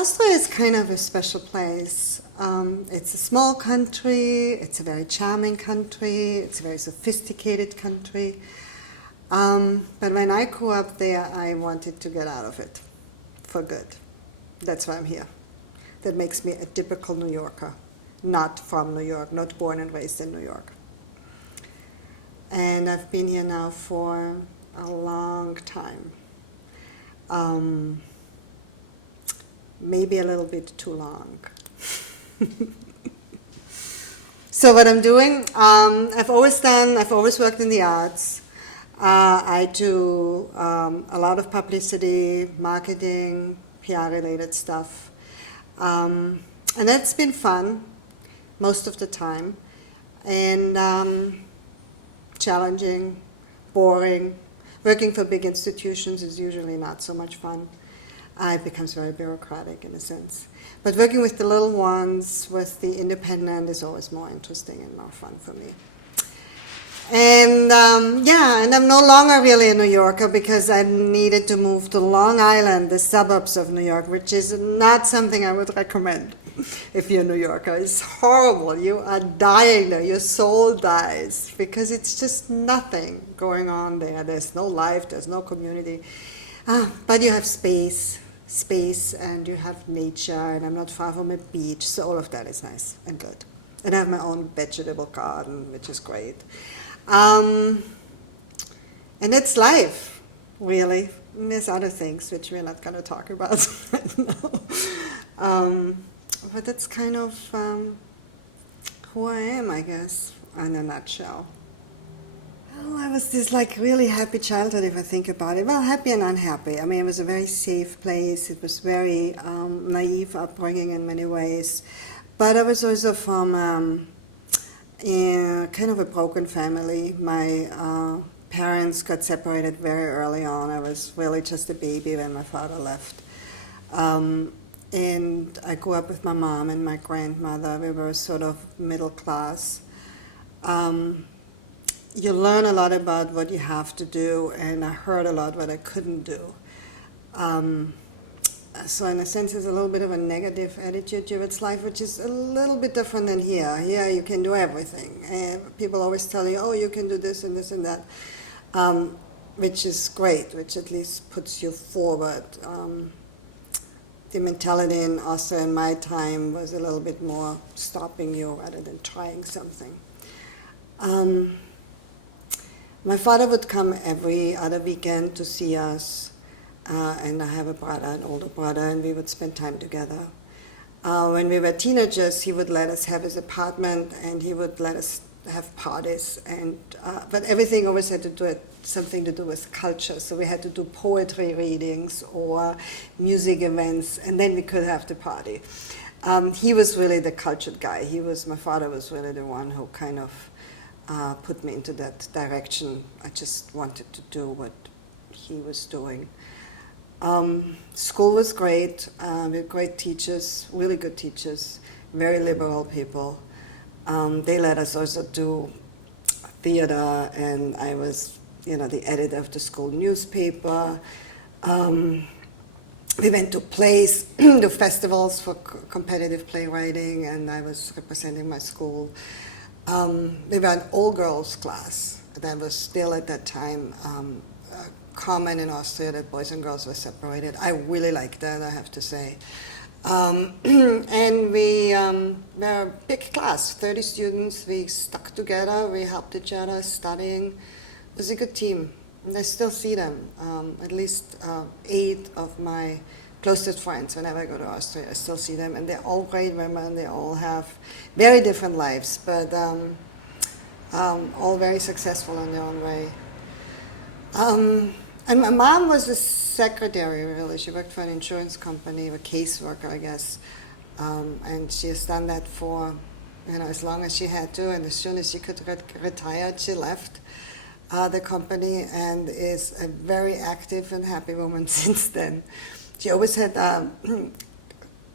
Austria is kind of a special place. It's a small country, it's a very charming country, it's a very sophisticated country. But when I grew up there, I wanted to get out of it for good. That's why I'm here. That makes me a typical New Yorker, not from New York, not born and raised in New York. And I've been here now for a long time. Maybe a little bit too long. So what I'm doing, I've always worked in the arts. I do a lot of publicity, marketing, PR-related stuff. And that's been fun most of the time. And challenging, boring. Working for big institutions is usually not so much fun. It becomes very bureaucratic in a sense. But working with the little ones, with the independent, is always more interesting and more fun for me. And and I'm no longer really a New Yorker because I needed to move to Long Island, the suburbs of New York, which is not something I would recommend if you're a New Yorker. It's horrible. You are dying there. Your soul dies because it's just nothing going on there. There's no life. There's no community. But you have space, and you have nature, and I'm not far from a beach, so all of that is nice and good. And I have my own vegetable garden, which is great. And it's life, really. And there's other things which we're not going to talk about right now. But that's kind of who I am, I guess, in a nutshell. Well, I was this really happy childhood if I think about it. Well, happy and unhappy. I mean, it was a very safe place. It was very naive upbringing in many ways. But I was also from kind of a broken family. My parents got separated very early on. I was really just a baby when my father left. And I grew up with my mom and my grandmother. We were sort of middle class. You learn a lot about what you have to do, and I heard a lot what I couldn't do. So in a sense, there's a little bit of a negative attitude towards life, which is a little bit different than here. Here you can do everything. And people always tell you, oh, you can do this and this and that, which is great, which at least puts you forward. The mentality in Austria in my time was a little bit more stopping you rather than trying something. My father would come every other weekend to see us, and I have a brother, an older brother, and we would spend time together. When we were teenagers, he would let us have his apartment, and he would let us have parties, but everything always had to do something to do with culture. So we had to do poetry readings or music events, and then we could have the party. He was really the cultured guy. My father was really the one who kind of put me into that direction. I just wanted to do what he was doing. School was great. We had great teachers, really good teachers, very liberal people. They let us also do theater, and I was, the editor of the school newspaper. We went to plays, to festivals for competitive playwriting, and I was representing my school. We were an all-girls class. That was still at that time common in Austria that boys and girls were separated. I really liked that, I have to say. And we were a big class, 30 students. We stuck together. We helped each other studying. It was a good team. And I still see them. At least 8 of my closest friends, whenever I go to Austria, I still see them, and they're all great women. They all have very different lives, but all very successful in their own way. And my mom was a secretary, really. She worked for an insurance company, a caseworker, I guess, and she has done that for as long as she had to, and as soon as she could retire, she left the company and is a very active and happy woman since then. She always had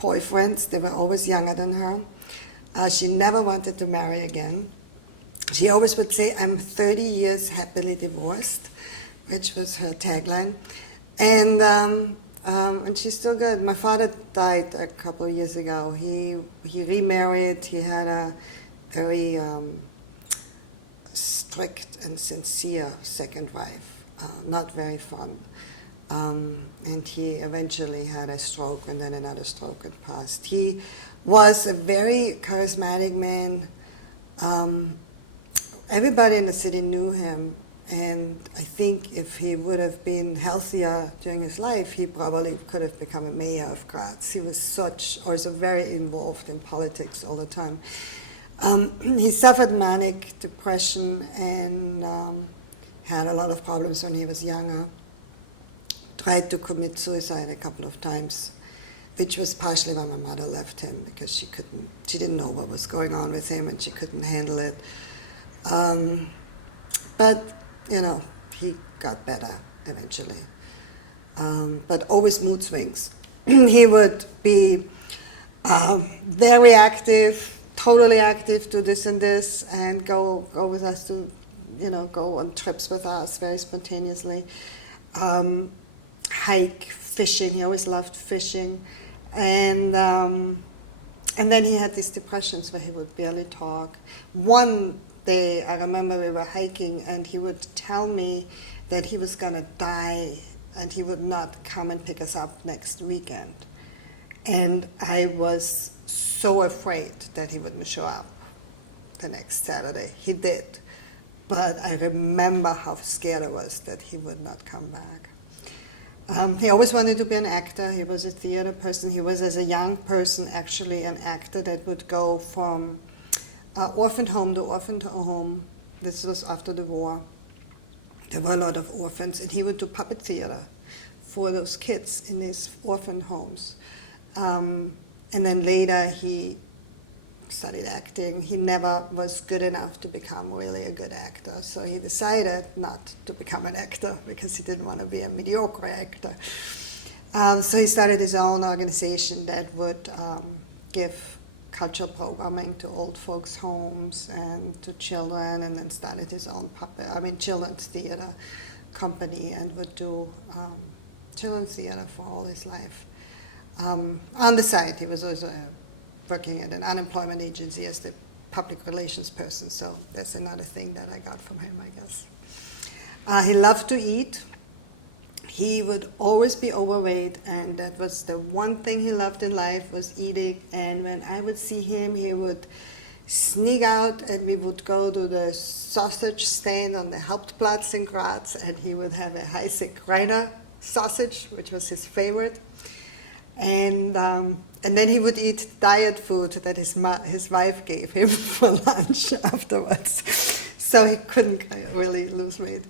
boyfriends. They were always younger than her. She never wanted to marry again. She always would say, I'm 30 years happily divorced, which was her tagline. And And she's still good. My father died a couple of years ago. He remarried. He had a very strict and sincere second wife, not very fun. And he eventually had a stroke and then another stroke and passed. He was a very charismatic man. Everybody in the city knew him, and I think if he would have been healthier during his life, he probably could have become a mayor of Graz. He was also very involved in politics all the time. He suffered manic depression and had a lot of problems when he was younger. Tried to commit suicide a couple of times, which was partially why my mother left him, because she didn't know what was going on with him and she couldn't handle it. But, he got better eventually. But always mood swings. He would be very active, totally active, do this and this, and go with us to, go on trips with us very spontaneously. Hike, fishing. He always loved fishing. And then he had these depressions where he would barely talk. One day, I remember we were hiking, and he would tell me that he was going to die and he would not come and pick us up next weekend. And I was so afraid that he wouldn't show up the next Saturday. He did. But I remember how scared I was that he would not come back. He always wanted to be an actor. He was a theater person. He was, as a young person, actually an actor that would go from orphan home to orphan home. This was after the war. There were a lot of orphans, and he would do puppet theater for those kids in these orphan homes. And then later he studied acting. He never was good enough to become really a good actor, so he decided not to become an actor because he didn't want to be a mediocre actor. So he started his own organization that would give cultural programming to old folks' homes and to children, and then started his own children's theater company, and would do children's theater for all his life. On the side, he was also working at an unemployment agency as the public relations person, so that's another thing that I got from him, I guess. He loved to eat. He would always be overweight, and that was the one thing he loved in life, was eating. And when I would see him, he would sneak out, and we would go to the sausage stand on the Hauptplatz in Graz, and he would have a Heisig Reiner sausage, which was his favorite. And then he would eat diet food that his wife gave him for lunch afterwards. So he couldn't really lose weight.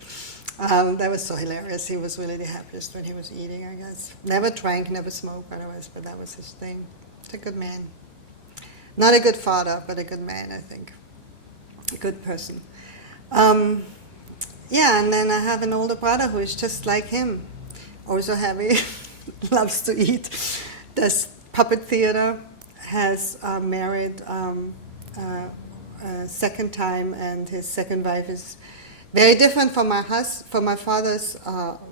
That was so hilarious. He was really the happiest when he was eating, I guess. Never drank, never smoked, otherwise, but that was his thing. He's a good man. Not a good father, but a good man, I think. A good person. And then I have an older brother who is just like him. Also heavy. Loves to eat, does puppet theater, has married a second time, and his second wife is very different from my father's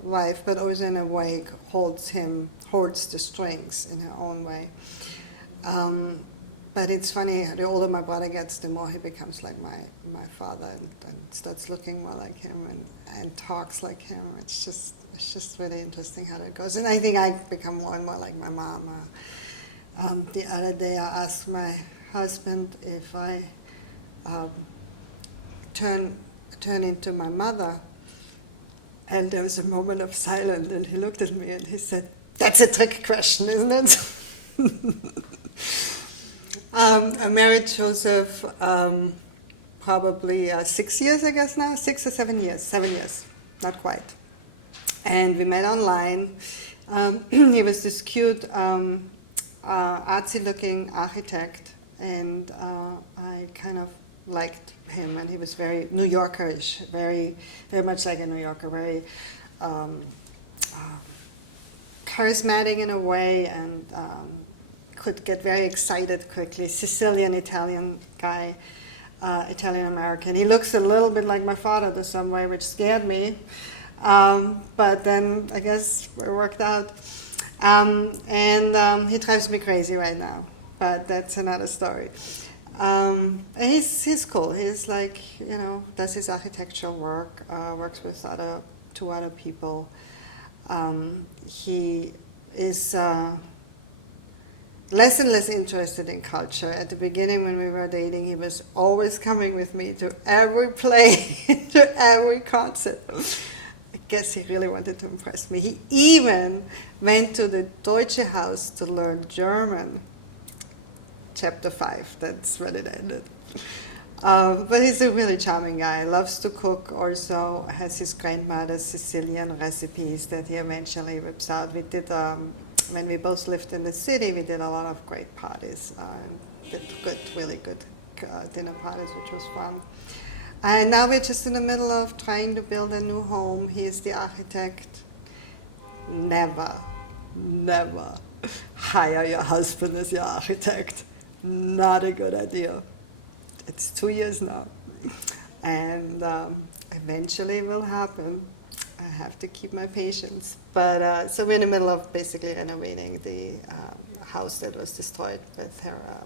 wife, but also in a way holds the strings in her own way. But it's funny, the older my brother gets, the more he becomes like my father, and starts looking more like him and talks like him. It's just really interesting how that goes. And I think I become more and more like my mom. The other day I asked my husband if I turn into my mother, and there was a moment of silence, and he looked at me and he said, "That's a trick question, isn't it?" I married Joseph probably 6 years, I guess now, 6 or 7 years, 7 years, not quite. And we met online. He was this cute, artsy-looking architect, and I kind of liked him. And he was very New Yorkerish, very, very much like a New Yorker, very charismatic in a way, and could get very excited quickly. Sicilian Italian guy, Italian American. He looks a little bit like my father to some way, which scared me. But then I guess it worked out. He drives me crazy right now, but that's another story. He's cool. He's like, does his architectural work, works with two other people. He is less and less interested in culture. At the beginning, when we were dating, he was always coming with me to every play, to every concert. I guess he really wanted to impress me. He even went to the Deutsche House to learn German. Chapter 5, that's when it ended. But he's a really charming guy, loves to cook also, has his grandmother's Sicilian recipes that he eventually whips out. We did, when we both lived in the city, we did a lot of great parties, did really good dinner parties, which was fun. And now we're just in the middle of trying to build a new home. He is the architect. Never hire your husband as your architect. Not a good idea. It's 2 years now. And eventually it will happen. I have to keep my patience. But so we're in the middle of basically renovating the house that was destroyed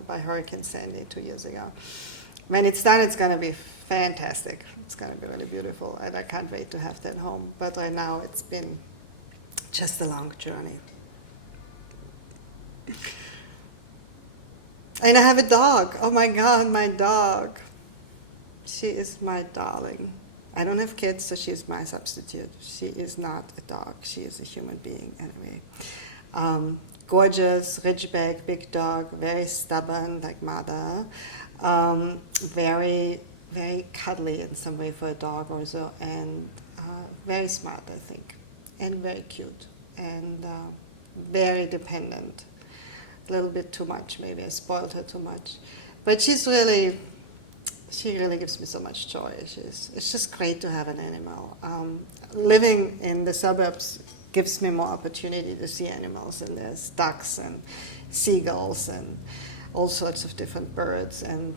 by Hurricane Sandy 2 years ago. When it's done, it's going to be fantastic. It's going to be really beautiful. And I can't wait to have that home. But right now it's been just a long journey. And I have a dog. Oh my God, my dog. She is my darling. I don't have kids, so she is my substitute. She is not a dog. She is a human being anyway. Gorgeous, ridgeback, big dog, very stubborn like mother. Very, very cuddly in some way for a dog also, and very smart, I think, and very cute, and very dependent. A little bit too much, maybe I spoiled her too much, but she really gives me so much joy. It's just great to have an animal. Living in the suburbs gives me more opportunity to see animals, and there's ducks and seagulls and all sorts of different birds and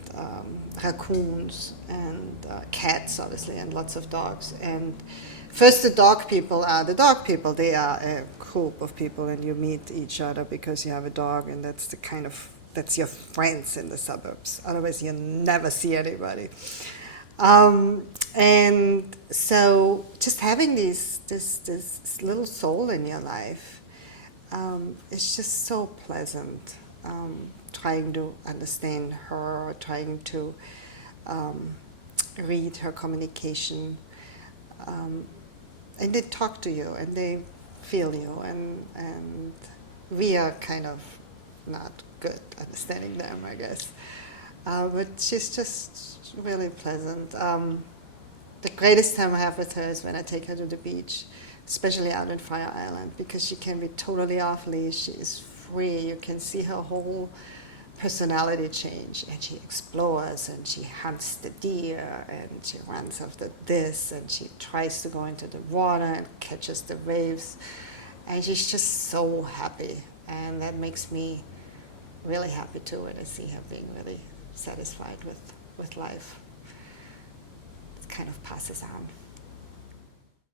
raccoons and cats, obviously, and lots of dogs. And first, the dog people are the dog people. They are a group of people, and you meet each other because you have a dog, and that's your friends in the suburbs. Otherwise, you never see anybody. And so, just having this little soul in your life, it's just so pleasant. Trying to understand her, trying to read her communication. And they talk to you, and they feel you, and we are kind of not good understanding them, I guess. But she's just really pleasant. The greatest time I have with her is when I take her to the beach, especially out in Fire Island, because she can be totally off leash. She is free. You can see her whole personality change, and she explores, and she hunts the deer, and she runs after this, and she tries to go into the water and catches the waves, and she's just so happy, and that makes me really happy too when I see her being really satisfied with life. It kind of passes on.